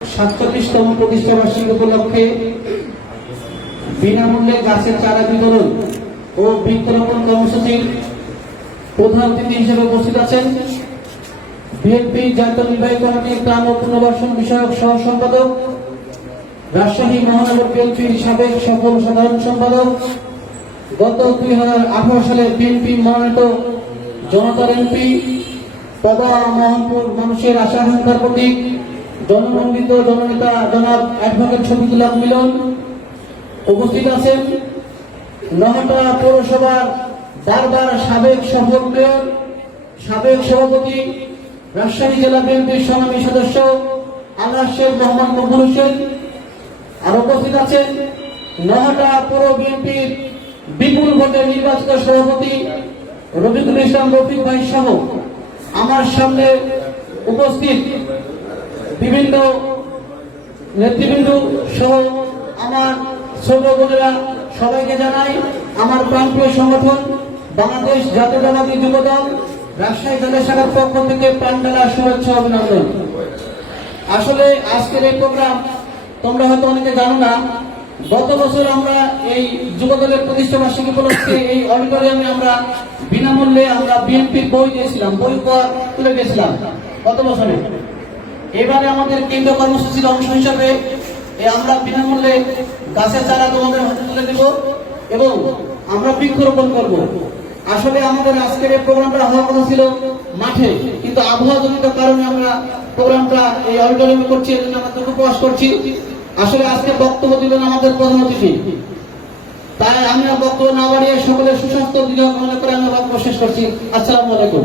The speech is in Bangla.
সাতচল্লিশতম প্রতিষ্ঠা বার্ষিকী উপলক্ষে বিনামূল্যে গাছের চারা বিতরণ ও বৃক্ষরোপণ কর্মসূচির প্রধান অতিথি হিসেবে উপস্থিত আছেন বিএনপি জাতীয় নির্বাহী কমিটির প্রাণ ও পুনর্বাসন বিষয়ক সহ সম্পাদক, রাজশাহী মহানগর বিএনপির সাবেক সফল সাধারণ সম্পাদক, গত দুই হাজার আঠারো সালে বিএনপি মনোনীত জনতার এমপি, পদা মোহনপুর মানুষের আশা আকাঙ্ক্ষার প্রতীক জনমন্ডিত জননেতা জনাব অ্যাডভোকেট শফিকুল্লাহ মিলন উপস্থিত আছেন নহটা পৌরসভার বারবার সাবেক সফল মেয়র, সাবেক সভাপতি, রাজশাহী জেলা বিএনপির সংগ্রামী সদস্য আল্লাহ শেখ মোহাম্মদ মকবুল হোসেন। আর উপস্থিত আছেন নহটা পৌর বিএনপির বিপুল ভোটে নির্বাচিত সভাপতি রফিকুল ইসলাম রফিক ভাই সহ। আমার সামনে উপস্থিত বিভিন্ন নেতৃবৃন্দ সহ আমার ছোট বোনেরা সবাইকে জানাই, আমার প্রান্তীয় সংগঠন, বাংলাদেশ জাতীয়তাবাদী যুবদল, রাজশাহী জেলা শাখার পক্ষ থেকে প্রাণডালা শুভেচ্ছা অভিনন্দন। আসলে আজকের এই প্রোগ্রাম তোমরা হয়তো অনেকে জানো না, গত বছর আমরা এই যুবদলের প্রতিষ্ঠা বার্ষিকী উপলক্ষে এই অডিটোরিয়ামে আমরা বিনামূল্যে আমরা বিএনপির বই দিয়েছিলাম, বই তুলে গেছিলাম গত বছরে। এবারে আমাদের কেন্দ্রীয় কর্মসূচির অংশ হিসাবে আমরা বিনামূল্যে গাছের চারা তোমাদের হাতে তুলে দেব এবং আমরা বৃক্ষরোপণ করব। আসলে আমাদের আজকের এই প্রোগ্রামটা হওয়ার কথা ছিল মাঠে, কিন্তু আবহাওয়া জনিত কারণে আমরা প্রোগ্রামটা এই অডিটোরিয়ামে করছি এর জন্য আমরা দুঃখ প্রকাশ করছি। আসলে আজকে বক্তব্য দিবেন আমাদের প্রধান অতিথি। তাই আমি বক্তব্য না বাড়িয়ে সকলের সুস্বাস্থ্য দীর্ঘ কামনা করে আমি বক্তব্য শেষ করছি। আসসালামু আলাইকুম।